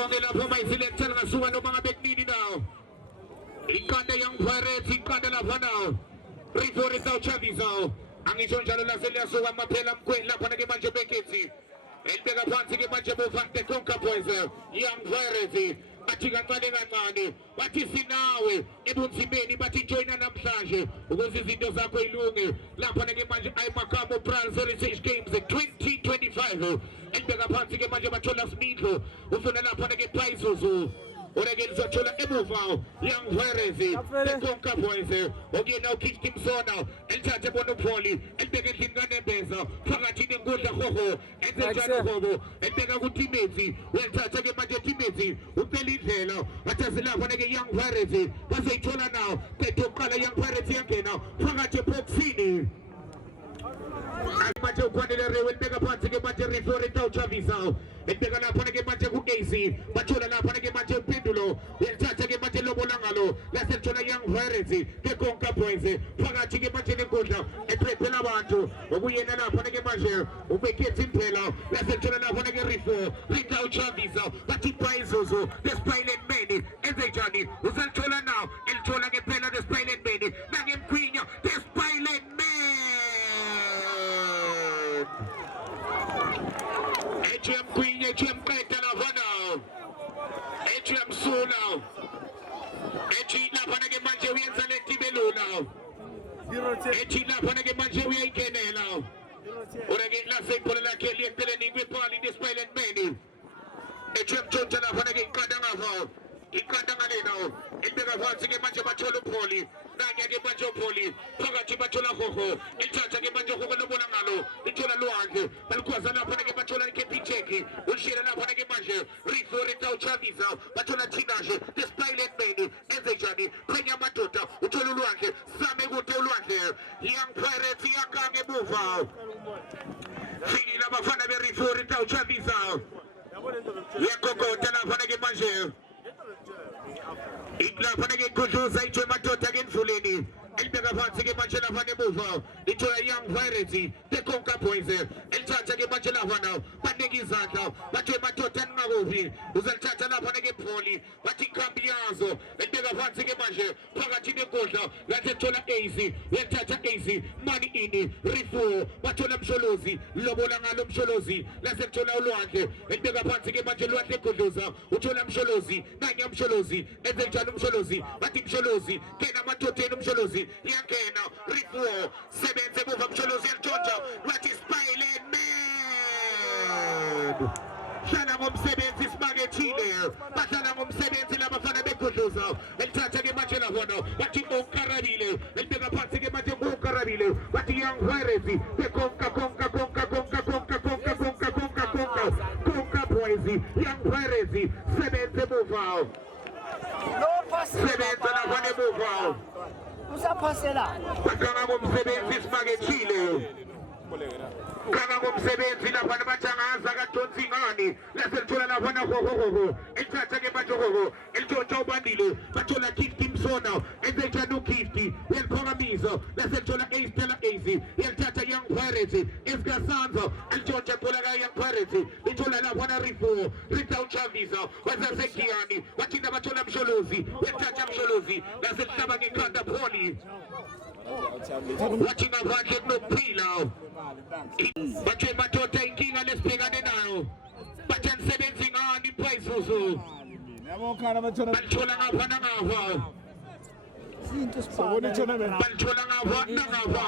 Songe la forma y selecta la suba no mga beknini now. Ikanda Young Pirates, ikanda la now. Rifore tao Chavis now. Ang isyon siya la sila suwa mapelam kwen la panagi manje beketsi. El pega pansi ke manje bufante konka poise. Young Pirates. Achiga ngane wathi nawe ebunzimeni bathi joina namhlanje ukuze izinto zakho ilunge lapha ke manje ayimakamo Brand Heritage Games 2025 elibeka phansi ke manje bathola smidlo ufuna lapha ke prizes Oregel Zochola Emuva, Young Verezi, Konka Boys, Ogeno Kitch Kimsona, El Tata Bonopoli, El Begatin Beza, Fagatin Gola Hoho, and the Janovo, and Begagutimezi, when Tata Majatimezi, Upelitelo, Atasila Vanega Young Verezi, as they told her now, they took color Young Verezi again now, Fagate Popsini. Macho Quadre will make a part to get much referring to Chavisao. And they're gonna put a bunch of Ugazi, Machola Napanaga Macho Pendulo, we'll touch again Macho Lobonangalo, let's enter a Young Verezi, the Conca Poise, Pagati Macho Nicola, and Prepelavanto, we end up on a Macho, who make it in Pela, let's enter a Napanaga Rifo, Rita Chavisao, but he prizes, the Spiled Many, and the Johnny, who's El Chola now, El Chola Pela, the Spiled Many, Nagam Queen, the Spiled HM Queen, HM Kaitanavana, HM Suna, HM Panagi Manjawi and Zaleti Beluna, HM Panagi Manjawi Kenela, or again Lasek Pola Kelly and Peleni with Pali displayed and many. HM Chotana Panagi Kadangava. Ikandangaleno, Indega Vansige Manjabacholo Poli, Nanya Gebanjo Poli, Pagachi Bachola Hoho, Ichacha Gebanjo Bonangalo, Ichola Luange, Balquazana Panagachola Kepicheki, Ushira Panagabaje, Riforita Chavisa, Bachola Chinaje, the Spiled Many, Ezejani, Pena Matota, Ucholo Luange, Same Luange, Young Pirates, Yakang Mova, Fini Lamafana Riforita Chavisa, Yakoko, Tanapanagabaje. Itla panage kuju saicho macho tagin fuleni. Elbega fansi machela fane mova. Ito Young Pirates, the Conca Poise. El chacha ke machela fana. Panegi zata. Macho macho tenga govi. Uzal chacha la panage poli. Mati cambiazo. Elbega fansi mache. Pagati de gola. Late chola easy. El chacha easy. Mani ini. Rifu. Macho la msholozi. Lobo la ngalo msholozi. Lase chola uluante. Elbega fansi mache luante kujuza. Uchola msholozi. Nanya msholozi. Ezel chalo msholozi. Mati msholozi. Kena matote msholozi. Yankena, Rifuo, Sebenze move up Cholos and Georgia, what is Pilot Man? Shanamum Sebenze is Magachine, but Shanamum Sebenze Lamafana Becosa, and Tata Machela Hono, but you go Carabile, and the Patsy Macho Carabile, but the Young Pirates, the Conca Poise, Young Pirates, Sebenze move out. Sebenze Lamafana move out. Kangangom sebenzi spaghetti. Kangangom sebenzi la pana machanga zaga tonzi ngani. Lase chola la pana ho. El chacha ke macho ho. El chocho bandilo. Machola kifti msona. Eze chanu kifti. El pongamizo. Lase chola ace tela easy. El chacha Young Pirates. Esga sanzo. El chocha polaga Young Pirates. El chola la pana rifo. Rita Chaviza. Waza sekiani. Wachinda machola msholozi. El chacha msholozi. Lase tabagi kanda poli. Watching a budget no pillow. But you matter taking a let's pick on it now. But you're seventeen on the price also. Banchola Panama. Banchola Panama.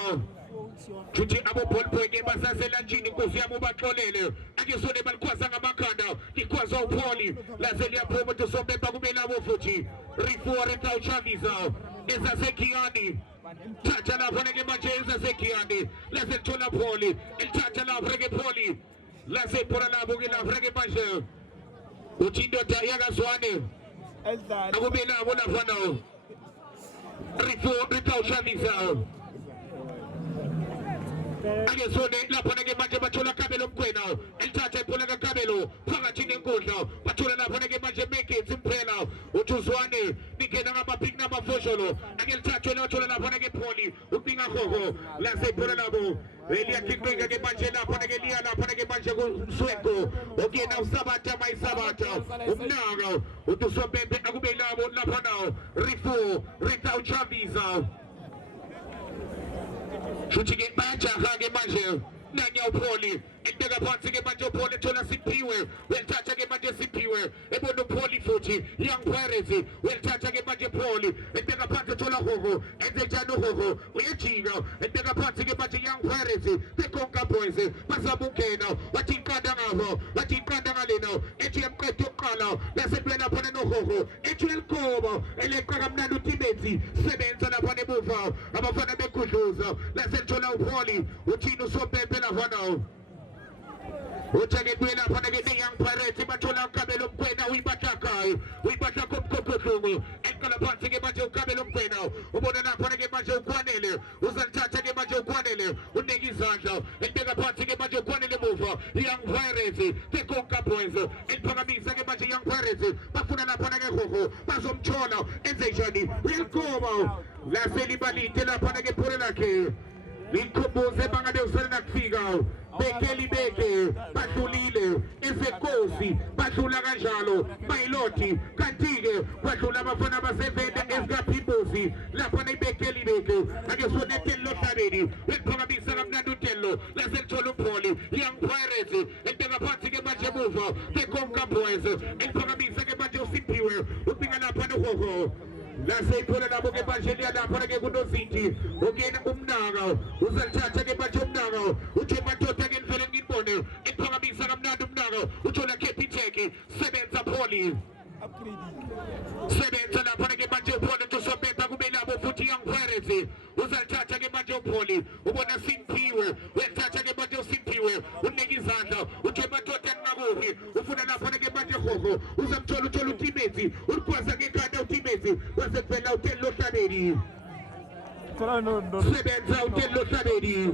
Chuchi abo polpo ke basa selanjini kofi amo batlolele akisone balkwaza ngamakanda ikwaza upoli la zelia promo to sombe bagumela wofuthi rifore ta Chaviza eza sekiani chacha la vanege majeza sekiani la se chola poli el chacha la vrege poli la se pora la bugila vrege baje uchindo ta yaga swane agumela bona fano rifore ta Chaviza Agesone la ponege maje bachola kabelo mkwena el tata polega kabelo panga chini ngudla bachola la ponege maje make it simpela utuzwane nikena ngaba pigna mafosholo agel tata la chola la ponege poli upinga hoho la se pora la bo Elia Kikringa ke manje lapho ke Lia lapho ke manje kuSweko. Okay now Sabata my Sabata. Umnaga utusobebe akubelabo lapho now. Rifu Rita Chaviza. Shuti ke manje ke manje. Nanya upoli, endega phansi ke manje upoli thola siphiwe, welithatha ke manje siphiwe, ebona upoli futhi, young Pirates, welithatha ke manje upoli, endega phansi thola hoho, enze njani hoho, uyajika, endega phansi ke manje young Pirates, the Conca Boys, basabukena, wathi iqanda ngabo, wathi iqanda ngalena, ethi emqedwe uqala, lasetwela phana nohoho, ethi elikoba, eleqa kamnandi uTibenzi, sebenza lapha nemuva, abafana bekudluza, lasethola upoli, uthini usobebe Now, Uchagedwela Panagati Young Pirates, Batola Cabello Quena, we Batakai, we Batakum Cocotungo, and Calapansi Bajo Cabello Quena, Ubona Panagi Bajo Quanele, Uzantata Bajo Quanele, Unegi Sancho, and Megapansi Bajo Quanele Mover, Young Pirates, the Conca Boys, and Panamisa Bajo Young Pirates, Bafuna Panagaho, Bazum Chola, and Zajani, Real Como, La Celibali, Tela Panagi Puranaki. Inkoboze bangade usana kfiga Bekeli beke Batulile Ezekosi Batula kanjalo Mailoti Kantige Batula bafana basevenda Esga Pibosi Lapana Bekeli beke Ake sonete lotabedi Wekpanga bisara mnadu tello Lazel cholu poli Young Pirates Entega patike bache mova The Conca Boys Wekpanga bisake bache usipiwe Upinga lapana hoho Lase pole na boke bajelia da para ke kudo city. Okay na umnaga. Uzalchacha ke bache umnaga. Uchoma tota ke mfele ngibone. Ipanga bisaka mnadu umnaga. Uchola kepi cheki. Sebenza poli. Sebenza la para ke bache poli. Tusobeta kubela bo futi Young Pirates. Uzalchacha ke bache poli. Ubona simpiwe. Uzalchacha ke bache simpiwe. Unegi zanda. Uchoma tota ngagohi. Ufuna na para ke bache hoho. Uzamcholo cholo Tibenzi. Urkwasa ke kada Tibenzi. Wasependa utelo sabedi. Sebenza utelo sabedi.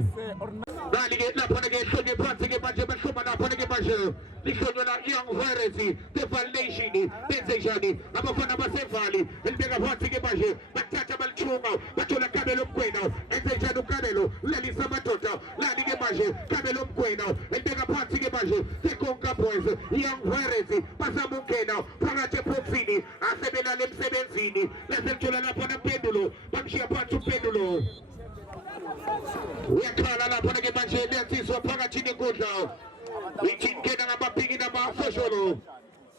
Bali ke la pone ke shone phansi ke manje bashoma la pone ke manje. Lishono la Young Pirates, the foundation, Benzejani, abafana basevali, elibeka phansi ke manje. Bathatha balchunga, bathola Cabello Mkwena, Enzejani uCabello, lalisa madoda, lali ke manje, Cabello Mkwena, elibeka phansi ke manje. The Conca Boys, Young Pirates, basabukena, phakathi ephofini, asebela lemsebenzini, laselithola lapha napendulo, bamshiya phansi upendulo. Uyakhala lapha ke manje lensizwa phakathi nekudla. Ichinkena ngababhiki namafosholo.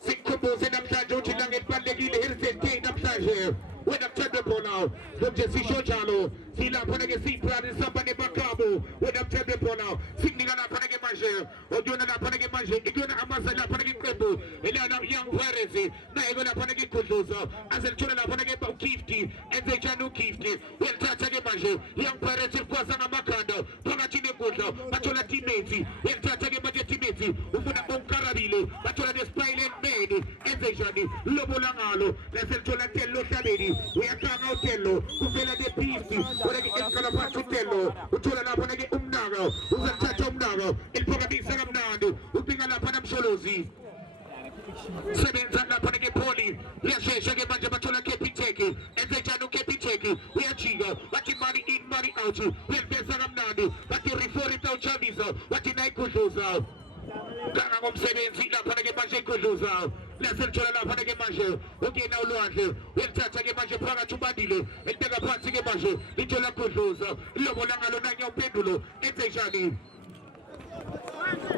Sikhumbuze namhlanje uthi la ngelibalekile Heritage namhlanje. Wena mthembe now. Nje sisho njalo. Silapha ke siphani samba nebakabo. Wena mthembe now. Sinika lapha ke manje. Oduna lapha ke manje. Ikona amaza lapha ke iqembu. Elana Young Pirates. Na iko lapha ke ikudluza. Aselithola lapha ke uKifty. Enze njani uKifty. Welithatha ke manje. Young Pirates kwasa ngamakhanda. Phakathi nekudla. Bathola teammates. Welithatha ke manje teammates. Ufuna onkarabile. Bathola the Spyland Man. Enze njani. Lobola ngalo. Laselithola tello hlabeni. Uyakanga utello. Kuvela the beast. Ekala phansi utello. Uthola lapha ke umnaga. Uzathatha umnaga. Eliphakamisa kamnandi. Ubinga lapha namsholozi. Sebenza lapha ke poli. Liyashesha ke manje bathola Kepiteki. Enze njani uKepiteki. Uyajika. Bathi money in money out. Uyabesa kamnandi. Bathi refer it out Chabiza. Bathi nayikudluza. Kanga ngomsebenzi lapha ke manje ikudluza. Laselithola lapha ke manje. Ungena ulwandle. Welithatha ke manje phakathi ubandile. Elibeka phansi ke manje. Lithola kudluza. Lobola ngalo nanya upendulo. Enze njani.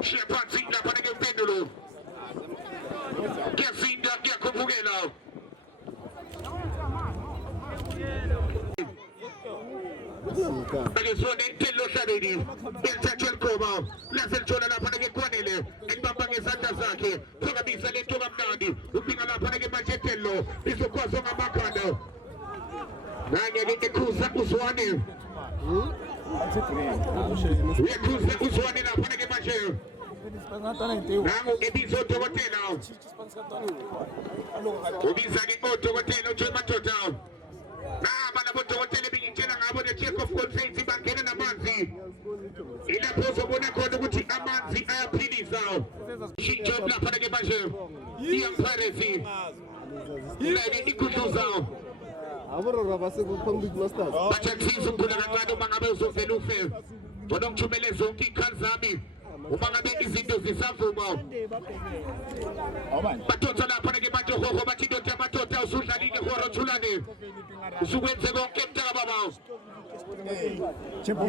Shiya phansi lapha ke upendulo. Kesinda kuyakhuphukela. Alisone tello sabedi. Belithatha elikoba. Laselithola lapha ke kwanele. Elibamba ngezandla zakhe. Phakabisa lento kamnandi. Ubinga lapha ke manje tello. Izokwazo ngamakhanda. Nanye ke ekhuza uzwane. Uyakhuza uzwane lapha ke manje. Nangu ebizo dokotela. Ubiza ke odokotela uJoy Madoda. Naba bodokotela bengitshela ngabo the check of consent bangena namanzi. Ilapho uzobona khona ukuthi amanzi ayaphilisa. Shintsho lapha ke manje. Young Pirates. Leli ikudluza. Aboro rabase kuphambili masters. Bathi kusiza ukukhula kancane uma ngabe uzovela ufe. Bonong chumele zonke ikhalzami. Uma ngabe izinto zisavuma. Batotha lapha ke manje hoho bathi indoda amadoda usudlalile horo thulane. Usukwenze konke mntaka baba.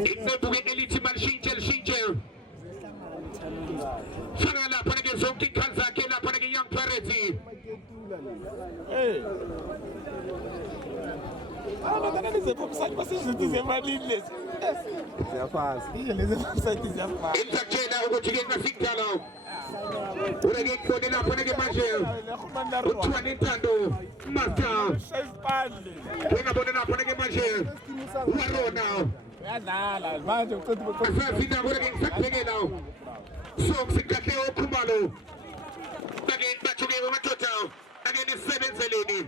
Iqembu ke elithi malishintshe. Fana lapha ke zonke ikhalzakhe lapha ke Young Pirates. Intakutshela ukuthi ke ngasikudala ureke khona lapha ke manje uthiwa nentando master ngiyabona lapha ke manje warona uyadlala manje uqeda asafika ureke ngisaphekela so sikahle okhumalo bake bathuke umathoto ake nisebenzeleni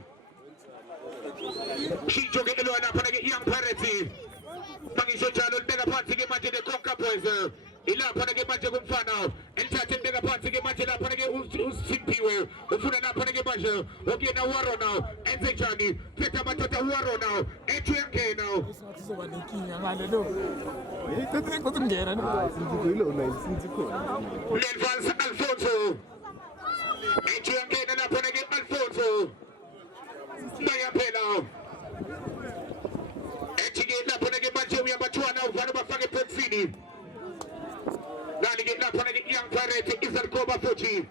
Shinjo ke elwa lapha ke Young Pirates Bangisho njalo libeka phansi ke manje leConca Boys ilapha ke manje kumfana elithathe libeka phansi ke manje lapha ke uSiphiwe ufuna lapha ke manje okuyena warona enze njani phetha amathatha warona ethu yangena Isingathi soba nenkinga ngale lo yithethe ukuthi ngena sinzikuyilo la sinzikhona Nelvans Alfonso ethu yangena lapha ke Alfonso Maya phela Echike lapha ke manje uyabathwana uvana bafake boxini Nali ke lapha ke Young Pirates izalikoba futhi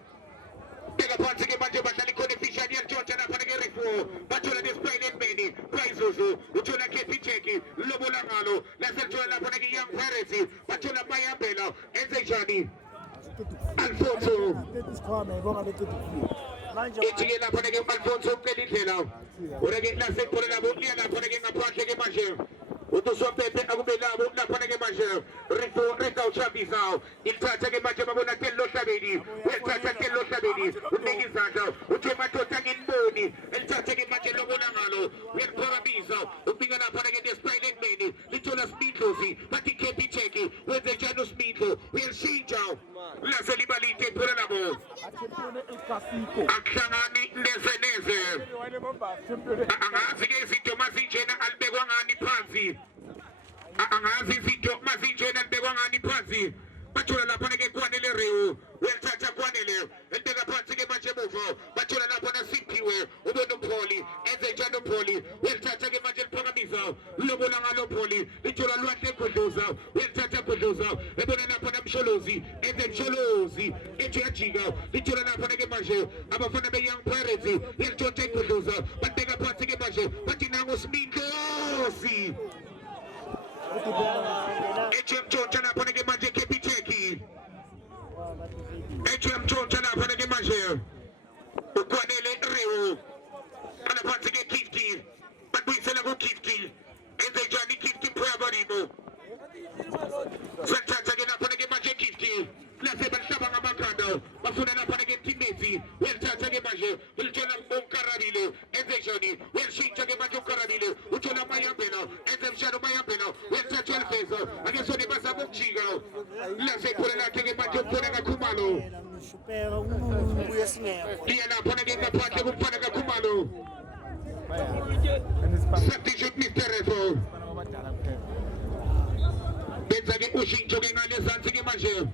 Beka phansi ke manje badlala ikhona vision yalitshotsha lapha ke Rifo bathola display nemeni Kwayizuzu uthola Kepi Cheki lobola ngalo laselithola lapha ke Young Pirates bathola Mayambela enze njani Alfonso Echike lapha ke Alfonso uqeda indlela ureke lasekhola labo uya lapha ke ngaphandle ke manje utuso Pepe akube labo lapha ke manje Rita Uchabisa ilithatha ke manje babona kello hlabeni uyathatha kello hlabeni unika izandla uthi madoda nginiboni elithatha ke manje lobona ngalo uyakuphakamisa ubika lapha ke display nemeni lithola Smithlozi bathi Kepi Cheki wenze njani uSmithlo uyashintsha lase libalite phela labo akuhlangani neze angazi ke izinto mazinjena alibekwa ngani phansi angazi izinto mazinjena alibekwa ngani phansi bathola lapha ke kwanele rewu uyathatha kwanele elibeka phansi ke manje emuva bathola lapha naSiphiwe ubona uPholi enze njalo uPholi uyathatha ke manje liphakamisa lobola ngalo Pholi lithola lwahle egodloza uyathatha egodloza ebona lapha namsholozi enze msholozi ethi yajika lithola lapha ke manje abafana beYoung Pirates yalithola egodloza bateka phansi ke manje bathi nango Smithlozi Echemtshontsha lapha ke manje Kepi Cheki Echemtshontsha lapha ke manje ukwanele rewu ana phansi ke Gifty babuyisela ku Gifty enze njani Gifty phakabarimo sathatha ke lapha ke manje Gifty lase bahlaba ngamakhanda bafuna lapha ke teammates welithatha ke manje ulithola uNkarabile enze njani welishintsha ke manje uNkarabile uthola Mayambela enze mshado Mayambela welithatha elifeza ake sone bazama ukujika lase iphole lakhe ke manje uphona kaKhumalo iya lapha ke ngaphandle kumfana kaKhumalo substitute Mr. Refo benza ke ushintsho ke ngale zansi ke manje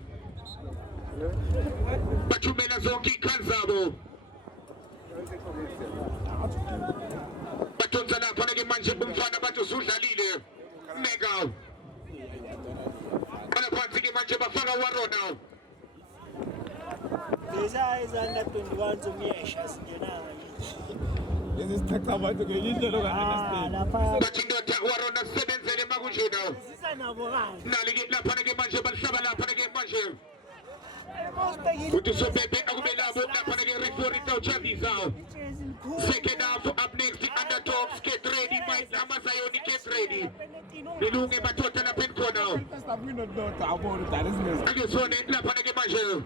bathumela zonke ikhali zabo bathonsa lapha ke manje umfana bathi usudlalile mega phansi ke manje bafaka warona Lesa izanda 21 zomyesha singenanga lezi sithatha abantu ngeyindlela onga-understand bathi indoda warona sebenzele makunjena sisanabo kahle nali ke lapha ke manje balihlaba lapha ke manje uthi sobebe akube labo lapha ke Rita Uchabisa second half up next the underdogs get ready my Amazayoni get ready nilunge bathola lapha khona ake sone lapha ke manje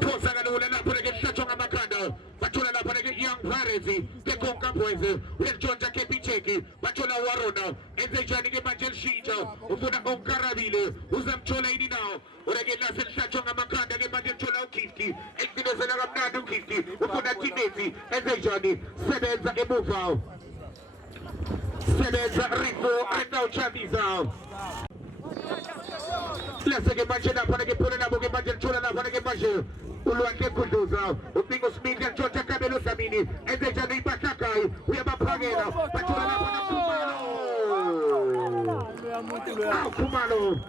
Posa kalula lapha ke hlatshwa ngamakhanda bathola lapha ke Young Pirates ke Conca Boys welitshontsha Kepi Cheki bathola warona enze njani ke manje lishintsha ufuna uNkarabile uzamthola yini nawo ureke lase lihlatshwa ngamakhanda ke manje lithola uGifty elifinezela kamnandi uGifty ufuna teammates enze njani sebenza emuva sebenza Rita Uchabisa Let's get much up on a put it up, get much children up on a get much. Uluante Kuduza, Upingo Smith and Georgia Cabello Samini, and they can read Pachakai. We have a Pagana, but you are up Kumano.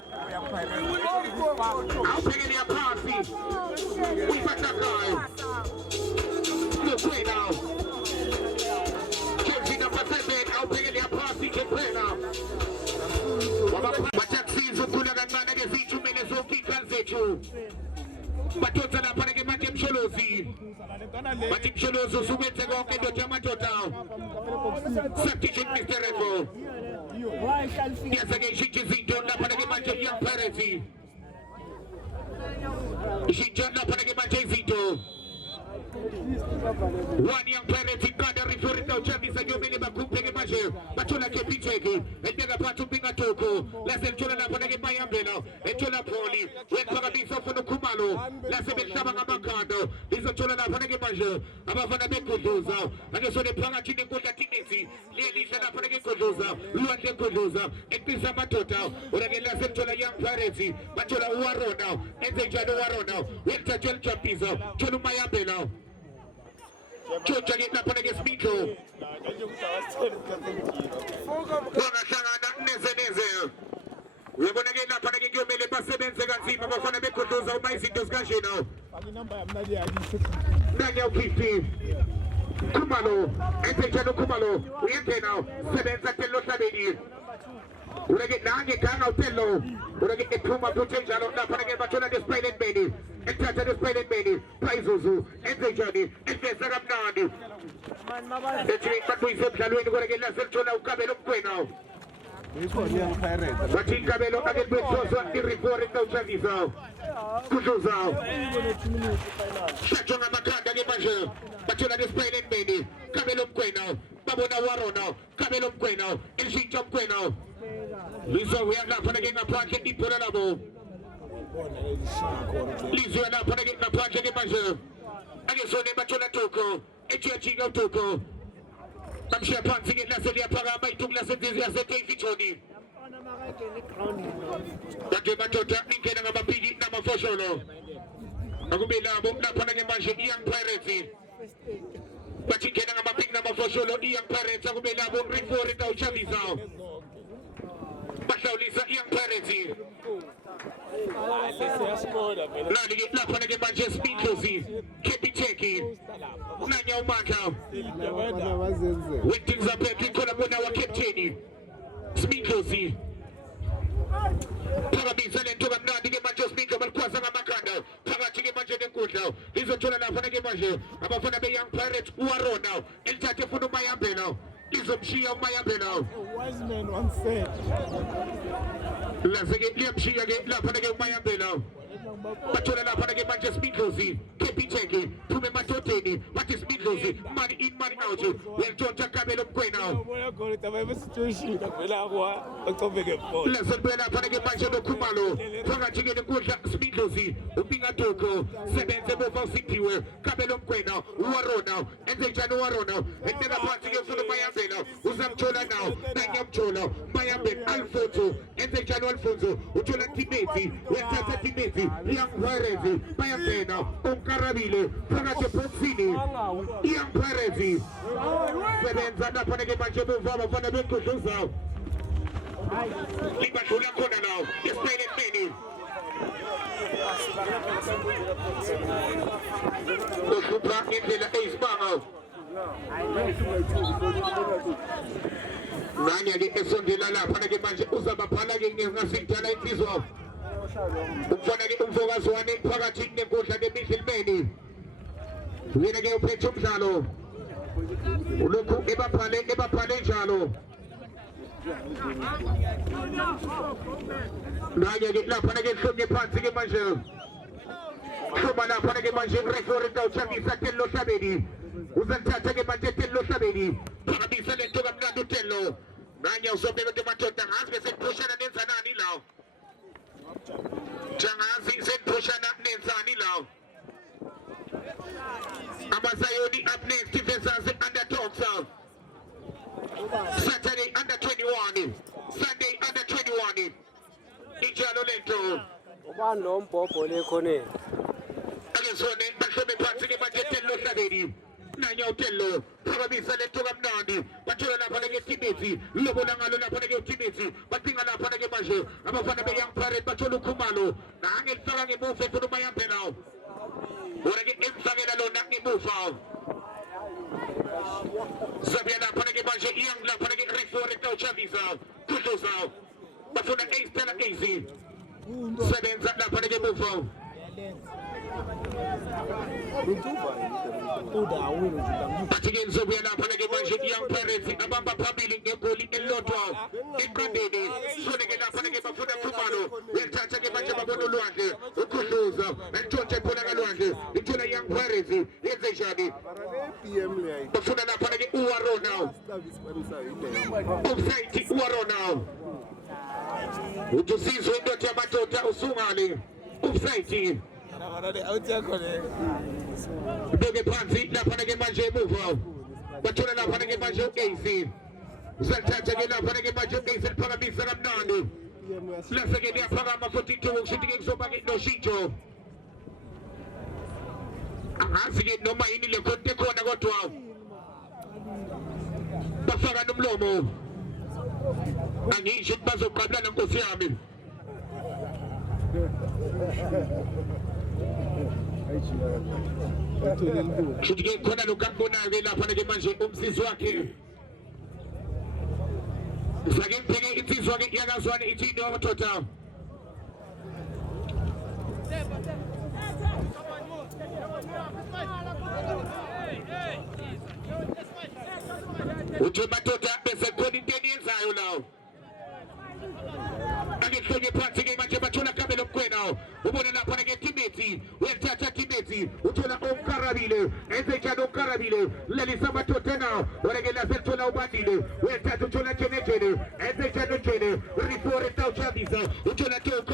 I'll take any party. We Pachakai. Look, play now. Chelsea number 7, I'll take any party, can play now. Machak season, Kulagan Man, and the 2 minutes of Kikan. Batota na panake Matim Cholozi. Matim Cholozi suwete gonge do chama total. Substitute Mr. Revo. Yes, again, she just don't na panake Matim Young Parezi. She just na panake Matim Zito. One young parent in God referring to Chavis and Yomini Bakupe Maje, Batula Kepicheki, and Mega Patu Pingatoko, Let's enjoy the Panagi Mayambelo, and Chola Poli, when Pagabiso for the Kumalo, Let's have Shabakando, this is Chola Panagi Maje, Abafana Bekudoza, and so the Pangachini Kudatinesi, Lady Sanapanagi Kudoza, Luande Kudoza, and Pisamatota, or again Let's enjoy young parents, Batula Warona, and the Jadu Warona, Winter Chapizo, Cholu Mayambelo. Georgia get up against Miko. We're going to get up and get you made a passable second team of a fan of those of my discussion now. Daniel 15. Kumalo, and Tejano Kumalo. We enter now. 7 Satelo Sabini. We're going to get Nagi Kano Tello. We're going to get Puma to change out of the Batona displayed in Beni. And Tata displayed in Beni. Paizuzu, and the journey, and the Saramnadi. The three countries of Kalu going to get less than Cabello Queno. But in Cabello, I get with Sosa, the report in the Chavizao. Kuzuzao. Shachona Makanda Gimajo. Batona displayed in Beni. Cabello Queno. Babona Warono. Cabello Queno. And Shijam Queno. Lisa, we are not going to get a project in Purabo. Lisa, we are not going to get a project in Majo. I guess when they Batona Toko, it's your Chigo Toko. I'm sure Pansing it less than your Parama took less than this as a David Tony. But you might not think of a big number for solo. I will be now, but not Panagan Majo, young pirates. But you can't have a big number for solo, young parents. I will be now, but before it out Chavizao. But now, Lisa, young parents. Now, you get up and get my just speak to see. Keep it checking. Nanya Maka. When things are better, you could have won our captain. Speak to see. Parabisa and to a nod to get my just speak of Kwasama Makanda. Parati get my jet and good now. These are children of Panagamasha. I'm a fan of the young parents who are on now. And Tati for the Mayabeno. Is a she of Mayabeno. Wise man once said. Let's get Liam She again, Lapanagam Mayabeno. But you're not going to get my just Mikosi, Kepi Cheki, Pume Matoteni, what is Mikosi, money in, money out. We'll Georgia Cabello Queno. Let's get up and get my Jodo Kumalo, Pagaching the good Mikosi, Upingatoko, 7 for City, Cabello Queno, Warona, and the Januarono, and then a party of the Mayabeno, Usam Chola now, Nanyam Chola, Mayaben, Alfonso, and the Janu Alfonso, Uchola Timeti, Westasa Timeti. Young Parezi, Payapena, Oncarabile, Pagato Pozzini, Young Parezi, Zanda Panagi Machabu Vama Vanabeco Susa, Libatula Kona now, displayed in many. The Supra into the Ace Bango. Nanya di Eson de la Panagi Macha Usama Panagi in Nasitana Tiso. Umfoga Swanik Parachik de Kota de Michel Win again, Petrum Jalo. Look, Eba Pale Jalo. Naya get La Panagin from the party of Major. Kumana Panagin Major, referring to Chavi Satello Sabedi. Uzanta Tagamatel Sabedi. Parabisa to Nadutello. Nanya so they went to Matota, has been pushing against Anani now. Jangazi said Pushana Nensani now. Amasayodi up next, defense under talks out. Saturday under 21, Sunday under 21. Ijalo Lento, Pando mpopo le khone. Ake sone bahlome phansi ke manje tello hlabeni. Nanya utello phakamisa lento kamnandi bathola lapha ke Tibetsi lobona ngalo lapha ke Tibetsi badinga lapha ke manje abafana be Young Pirates bathola ukhumalo nange lifaka ngemuva ekhuluma yambe nawo ora ke emfakela lona ngemuva sabia lapha ke manje iyang lapha ke referee to Chavisa kudoza bafuna Stella Easy sebenza lapha ke ngemuva Bathike ngizobuya lapha ke manje Young Pirates abamba phambili ngegoli elilodwa eqandeni soneke lapha ke bafuna khumalo uyathatha ke manje babona ulwandle ukhudluza entshontshe khona kalwandle ithola Young Pirates yenze njani bafuna lapha ke uwarona offside uwarona utusizwe indoda yamadoda usungale offside Beke phansi lapha ke manje emuva bathola lapha ke manje uAC uzathatha ke lapha ke manje uAC liphakamisa kamnandi lase ke liyaphakama 42 kushuthi ke kuzoba ke noshintsho angazi ke noma yini le konke khona kodwa bafaka nomlomo angisho bazoqabulana nkosi yami Shuthi ke khona lokambona ke lapha ke manje umsisi wakhe Sake ngeke insizwa ke yakazwane ithi no madoda Uthi madoda bese khona into eniyenzayo lawo Ake phansi ke manje bathola kabelo mkwena ubona lapha ke Tibetsi uyathatha Tibetsi uthola omkarabile enze omkarabile lalisa matotena wale lasethola ubandile uyathatha uthola Jenejene enze Jenejene rifore tawchavisa uthola toko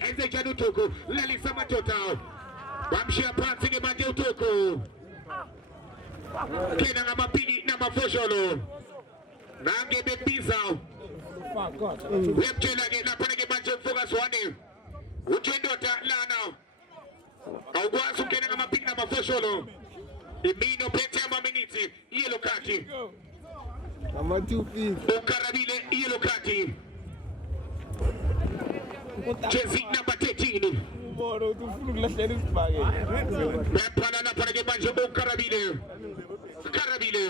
enze utoko lalisa matota bamshia phansi ke manje utoko kena ngamapili namafosholo nange bebiza Webjela ke lapha ke manje focus one. Uthendoda lana. Awukwazi ukungena ngamapiki namafosholo. Imino phethe ama-minutes yellow card. Ama 2 feet. Ukarabile yellow card. Jersey number 13. Ubona ukuthi ufuna ukulahlela isibhake. Baphana lapha ke manje ukarabile. Karabile.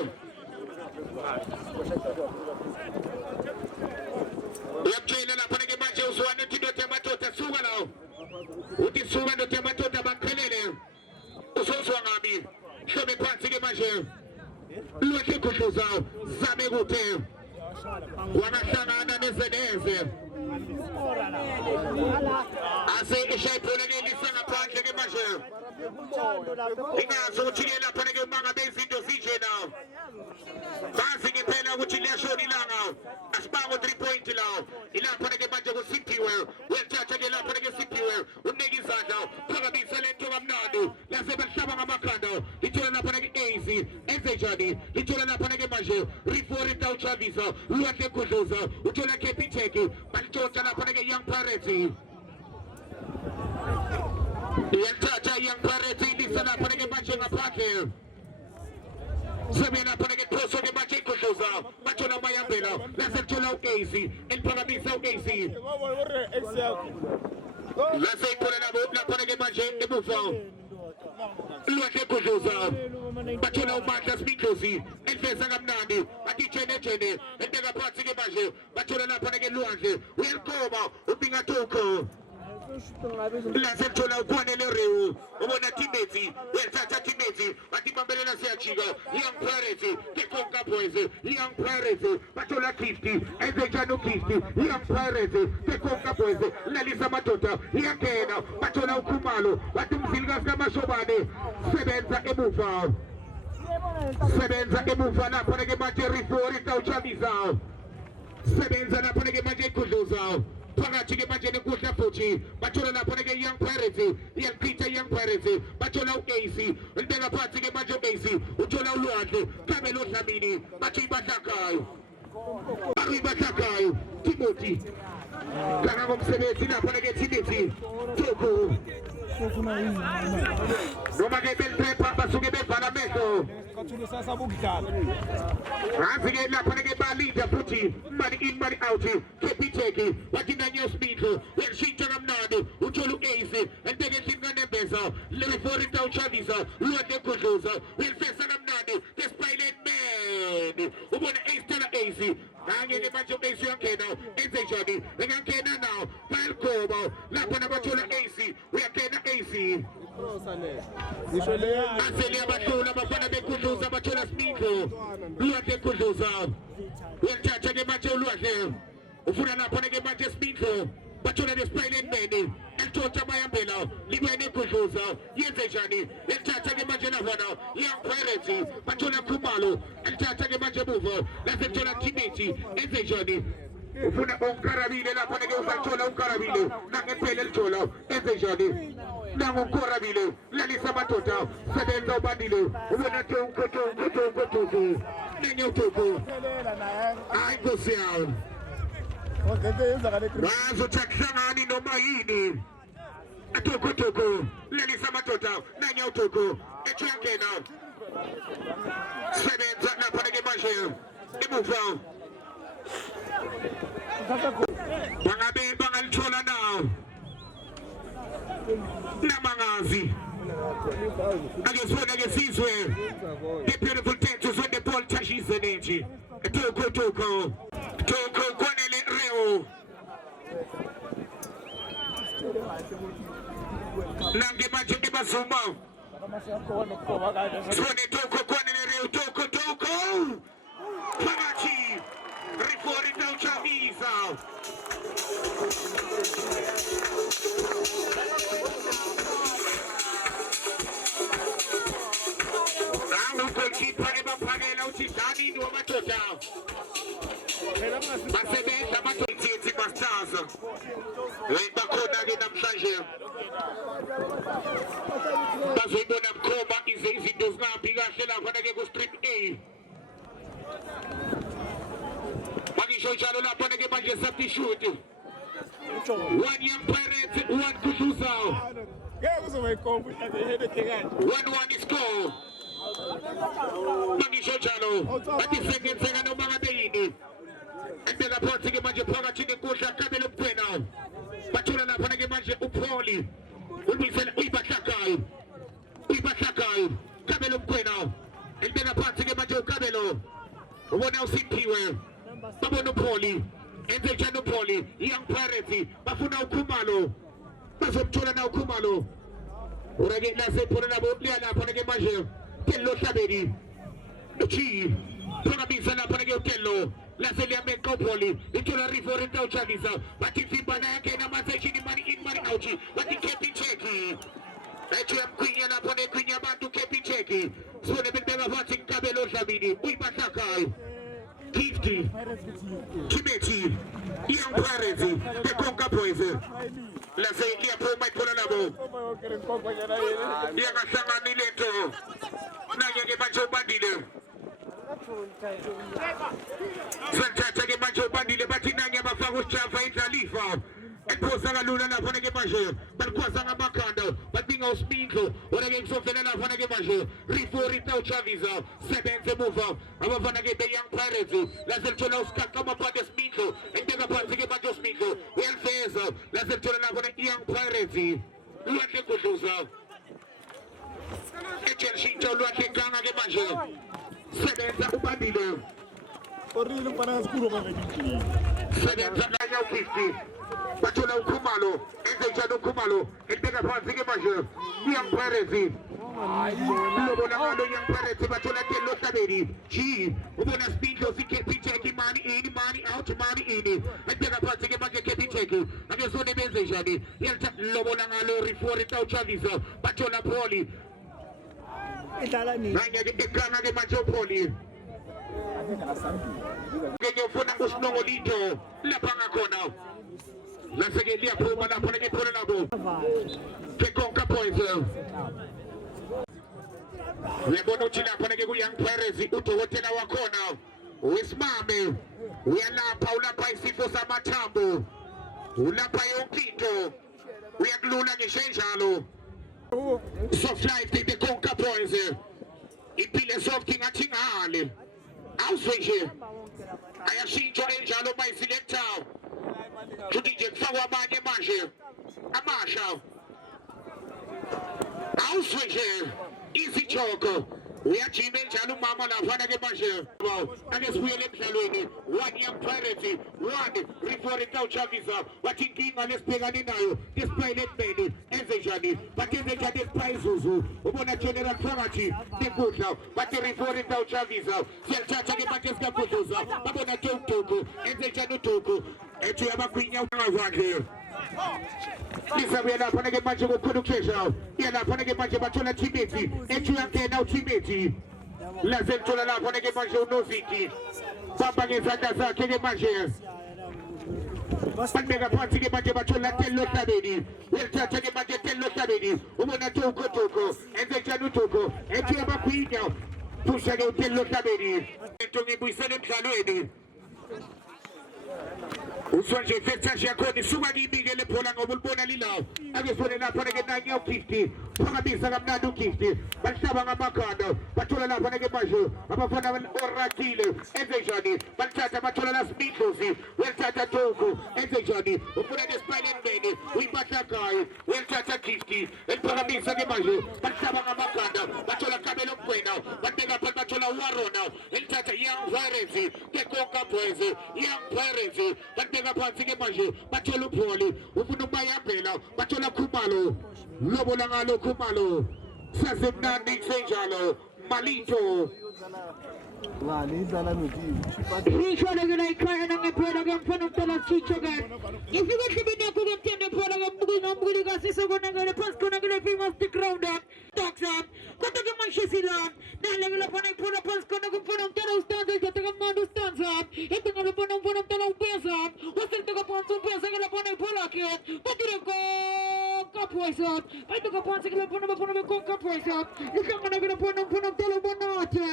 Uyakutshela lapha ke manje uzwane indoda yamadoda suka lawo uthi suka indoda yamadoda baqhelele uzozwa ngabi hlome phansi ke manje lwethe khudluza zame kuthe wangahlangana nezeneze ase ishayiphola ke lisangaphandle ke manje ingazi ukuthi ke lapha ke manga bezinto zinje nawo bazi ke phela ukuthi liyashona ilanga asibanga 3 point lawo ilapha ke manje kusiphiwe uyathatha ke lapha ke siphiwe uneke izandla phakamisa lento kamnandi lase bahlaba ngamakhanda ithola lapha ke AC enzenjani ithola lapha ke manje referee tawchavisa lwandle khudluza uthola Capitec balitshontsha lapha ke Young Pirates Yathatha Young Pirates lisa lapha ke manje ngaphandle Sebena lapha ke Khoso ke manje ikhudluza bathola mayambela lase thola uAC eliphakamisa uAC lase iphona nabo lapha ke manje ebufa lwandle khudluza bathola uMandla Spindlozi eliveza kamnandi bathi Jenejene enteka phansi ke manje bathola lapha ke lwandle uyalikhoma ubingathuko lase thola ukwanele rewu ubona Tibetsi uyathatha Tibetsi bathi bambelela siyajika Young Pirates Tekonka Boys Young Pirates bathola 50 enzenjani 50 Young Pirates Tekonka Boys lalisa madoda iyangena bathola ukhumalo bathi umzilikazi kaMashobane sebenza emuva lapha ke manje referee tawchamisa sebenza lapha ke manje ikhudluza phakathi ke manje nekudla futhi bathola lapha ke Young Pirates iyaqitha Young Pirates bathola uAC libeka phansi ke manje uAC uthola ulwandle kabelo dlamini bathi bahlakayo Timothy Kanga ngomsebenzi lapha ke Tibeti Toko noma ke Beltrepa basuke bevala amehlo kathule sasaba ukudlala Rafike lapha ke balida futhi money in money out kepitheki wathi nanye Smith uyashintsha kamnandi uthola uAce enteke singanembeza le for it out Chavisa uwade kudluza uyafesa kamnandi despite man ubona Ace tela Ace kanye ke manje uAce uyangena enze njani engangena now Falcobo lapha nabathola Ace uyangena Ace ngisho le asele abahlula abafana bekudluza bathola Smith uwade kudluza uyathatha ke manje ulwadle ufuna lapha ke manje Smith bathola nesipayile man elithola bayambela libene kudluza yenze njani elithatha ke manje navana young pirates bathola Khumalo elithatha ke manje buvo lasethola Tibeti enze njani ufuna onkarabile lapha ke uzathola onkarabile nangephele lithola enze njani nangu nkorabile lalisa madoda sebenza ubandile ubona tonko nenye utoko hayi nkosi yawo ngeke yenzakale wazothakhlangani noma yini atoko lalisa madoda nange utoko ethuyangena sebenza lapha ke manje emuva bangabe bangalithola nawo namangazi akesifuna ke sizwe the beautiful tattoos when the ball touches the energy toko kwanele reo nange manje ebazuma sone toko kwanele reo toko phakathi refori down Chavisa Ukukipha baphakela uthi dani wamadoda basebenza amadoda basaza bakhona ke namhlanje bazoyibona bukhoma izinto zingahambi kahle lapha ke ku strip A bakisho njalo lapha ke manje substitute one young pirates one kudluza ngeke uzobe ikombo ihede kanje 1-1 score Mangisho njalo athi sengenzeka noma ngabe yini endela phansi ke manje phakathi nenkundla kabele ubugwena bathola lapha ke manje uPauli ubuyisela uyibahlakayo kabele ubugwena endela phansi ke manje ukabelo ubona usiphiwe babona uPauli enze njani uPauli young pirates bafuna uKhumalo bazomthola na uKhumalo ureke nasephola nabo lapha ke manje Tello Hlabeni Chi Phakabisa lapha ke uTello lase liyameka uPauli ithola referee into Chavisa bathi Simbana yakhe namaseshini money in money out bathi keep check ethi yamkwinya lapha nekwinya abantu keep check sibone bebeka phansi Kabelo Hlabeni uyibahlakayo Gifty Tibeti young pirates the Conca boys lase liyaphuma ithola labo iyakahlanganile into nanye ke manje ubandile Santhatha ke manje ubandile bathi nanye abafaka uSjava indlalifa ephosa kalula lapha ke manje balikhwasa ngamakhanda badinga uSmindlo oreke kusofela lapha ke manje referee Tau Chavisa sebenze emuva abafana ke the young pirates laselithola uSkaka amaphathe Smindlo enteka phansi ke manje uSmindlo uyalifeza laselithola lapha young pirates uyahle kudluza Echelshintsha ulwahle kanga ke manje sebenza ubandile orile mfana ngasikhulu ngeke sebenza nanya u50 bathola uKhumalo enze njalo uKhumalo ebeka phansi ke manje young pirates lobona ngalo young pirates bathola Tello Hlabeni G ubona Smindlo sikephi check money in money out money in ebeka phansi ke manje kephi check akezone benze njani lobona ngalo referee Tau Chavisa bathola Pauli idlala nini nanye ke ekhanga ke manje uPauli ngiyofuna uSinongo Lito lapha ngakhona laseke liyaphuma lapha ke phone labo ke Conca boys uyabona uthi lapha ke ku young pirates udokotela wakhona wesimame uyalapha ulapha isifo samathambo ulapha yonke into uyakulula ngisho enjalo soft life the conquer boys impilo soft ngathi ngale awuzwe nje ayashintsha enjalo mayiselector futhi nje kufakwa abanye manje amasha awuzwe nje izijoko uyajima enjalo umama lafana ke manje ake sibuyele emdlalweni 1 young Pirates 1 referee Chavisa wathi inkinga lesibhekane nayo display letmeni enze njani but enze njani display Zuzu ubona general phakathi nekudla but referee Chavisa siyathatha ke manje sikakuduza babona Tuku enze njani uTuku ethi yabagwinya ungazandle Lisabuya lapha ke manje kukhona ukushesha yalapha ke manje bathola teammate ethi uyangena uteammate laze lithola lapha ke manje uNoviki bamba ngezandla zakhe ke manje Bandega phansi ke manje bathola Tello Tabeni welithatha ke manje Tello Tabeni ubona Tuku enze njani uTuku ethi yabagwinya pusha ke uTello Tabeni into ngibuyisele emdlalweni Usonje fethashi yakhona isuka kibikele phola ngoba ulibona lilawo ake sibone lapha ke 9 50 phakabisa kamnandi u50 balihlaba ngamakhanda bathola lapha ke manje abafana orakile enze njani balithatha bathola la Smithlosi welithatha Tuku enze njani ufuna nesipaleni uyiphatha gayi welithatha 50 eliphakamisa ke manje balihlaba ngamakhanda bathola Kabelo Mgwena bateka phansi bathola Warona elithatha Young Pirates ke Conquer Boys Young Pirates bateka phansi ke manje bathola uPholi ufuna ukubayabhela bathola Khumalo lobola ngalo Khumalo sasemnandi senjalo Malito ngani idlala noTimu Ishona ke la ikhaya nangephela ke mfana umntana Chicho ke ifike hlibini yakho ke mthende phela ke mbukuli kasise kona ke phansi kona ke famous the ground up talks up kodwa ke manje silan naleke lapha iphula phansi kona ke mfana umntana ustanza ke manje ustanza up etinga lapha mfana umntana upesa wasente ke phansi upesa ke lapha iphula ke batire ko kapoisa ayito ke phansi ke lapha mfana ke kapoisa lihlangana ke lapha mfana umntana ubonathe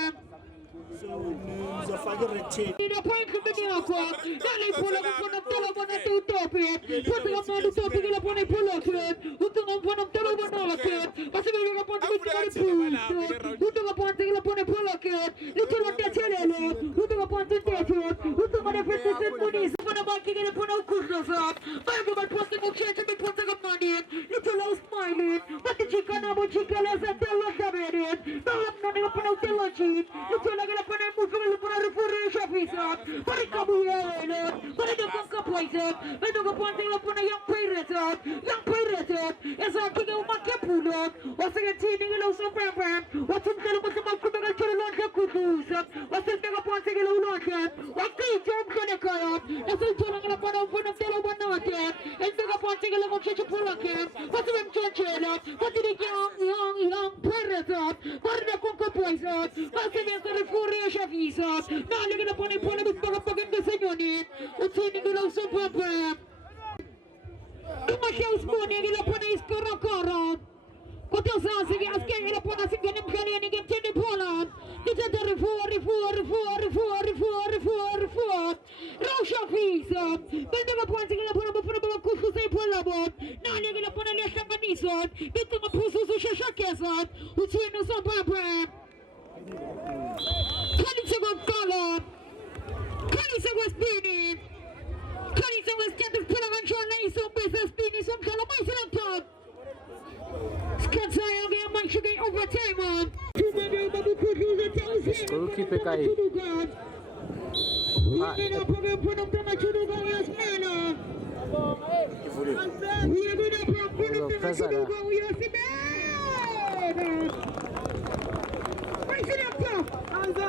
Zofaka i-red Ina point kambini yako Dali ipula mpona mtala wana te utopi Pwata kama utopi kila pwana ipula kred Utunga mpona mtala wana kred Basi bebe kapanta kutikari pulse Utunga panta kila pwana ipula kred Litula tetelele Utunga panta tetelele Utunga nefese setmuni Sifana baki kila pwana ukurna sap Bago batposte mukshete me pwanta kamani Litula usmailit Bati chika nabo chika lesa tela saberit Dalam nani kapana utela chit Litula kila pwana ipula para refuri Shafisa para kabuele para the Conquer Boys para the pointing up on a Young Pirates esa kike umakepulo wasegetini ngelo sobramba wathumkela kusema kubeka tsholo lonke kudusa wasenteka phansi ke lo lonke wakija umkhonekayo esithola ngala bana ufuna mtelo bonake enteka phansi ke lo msheshe phulake wasibe mtshontshelwa wathi Young Pirates para the Conquer Boys wasebenza refuri Shafisa nale ke lapha pona bisibaka bakende senyoni uthini ke lo sobramba Umasha usibone ke lapha iskorakara kodwa sazi ke asikeke lapha singene emdlalweni ke mthende phola ngithatha refuri Shafisa bende ngaphansi ke lapha bafuna bakukhuhlisa iphola bo nale ke lapha liyahlanganiswa bithi ngaphuzuza ushashageza uthini usobramba Khalise kokuqala Khalise kwesibini Khalise kwesithathu kuphela kanjalo isombisa sibini somdlalo mayiselapha Sikhathaya ke manje ke overtime Tumene babukhuhluza tawusi Goalkeeper kai Ngena phaka mfana mntana chuduka uyasimela Uyabona phaka mfana chuduka uyasimela Mayiselapha Anza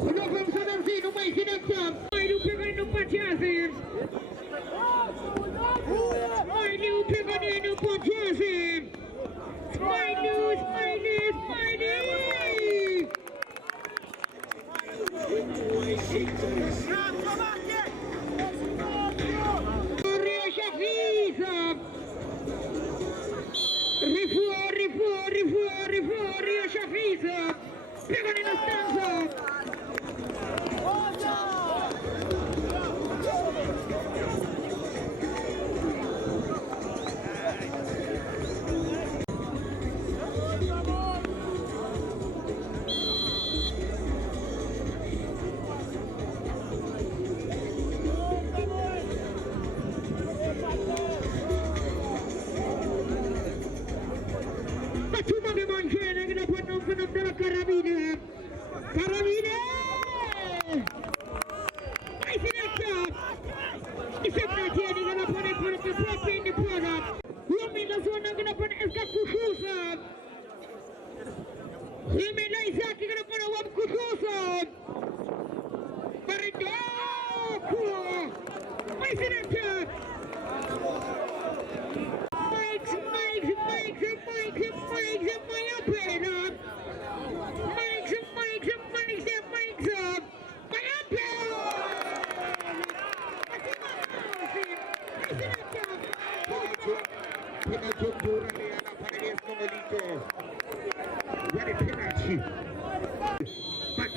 Unova msana mayiselapha Mayilu pheka inopathazi Mayilu pheka inopathazi Smiley Shafisa Refuri Shafisa Pegano in stanza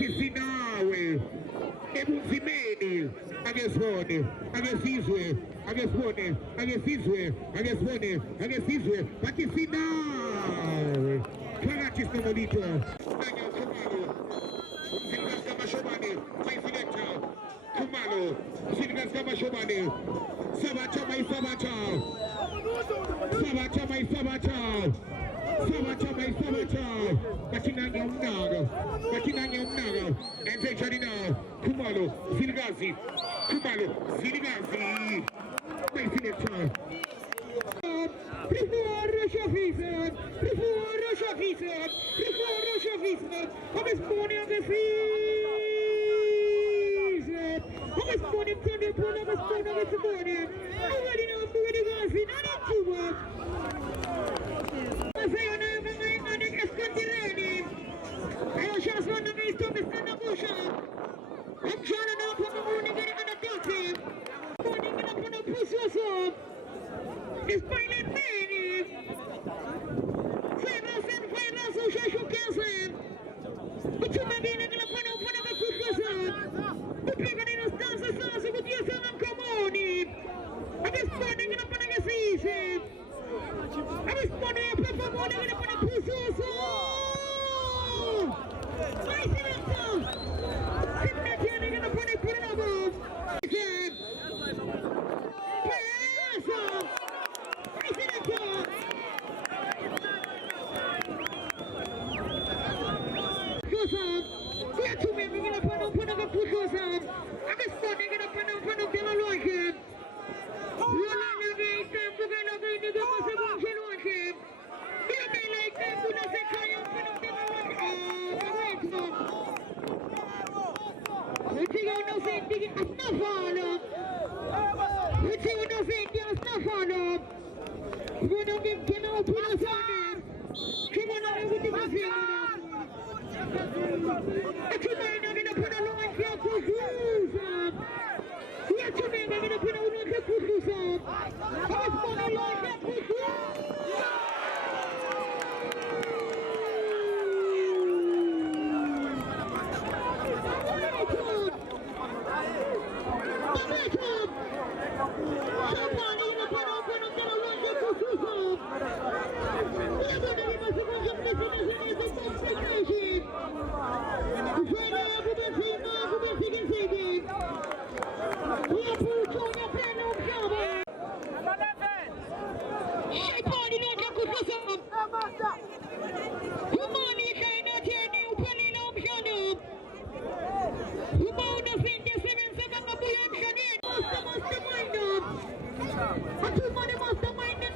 Sinawe ebunzimeni akesibone akesizwe akesibone akesizwe akesibone akesizwe bathi Sinawe phakathi sinomolito nanya Khumalo umzilikazi kaMashobane mayiselecta Khumalo umzilikazi kaMashobane Sabacha mayisabacha Sabacha mayisabacha Sabacha mayisabacha bakinanya umnaga enze njani na Khumalo Zilikazi Zilikazi mayiselecta Before Shafizan, I'm as born on the season. I'm as born in Sunday, I'm as born on the morning. Nobody knows who it is, I need to work. I say, I'm on the Escondilani. I just want to make some Busham. I'm trying to know from the morning getting on the taxi. Morning up on the push us up. It's pilot many. Famous, so she can't. But you may be in a good person. But you're going to stand the sauce with your son and come on in. I'm just standing up on a season. I'm just standing up on a push us up. I see that song. I'm not turning up on a put it above. Mastermind and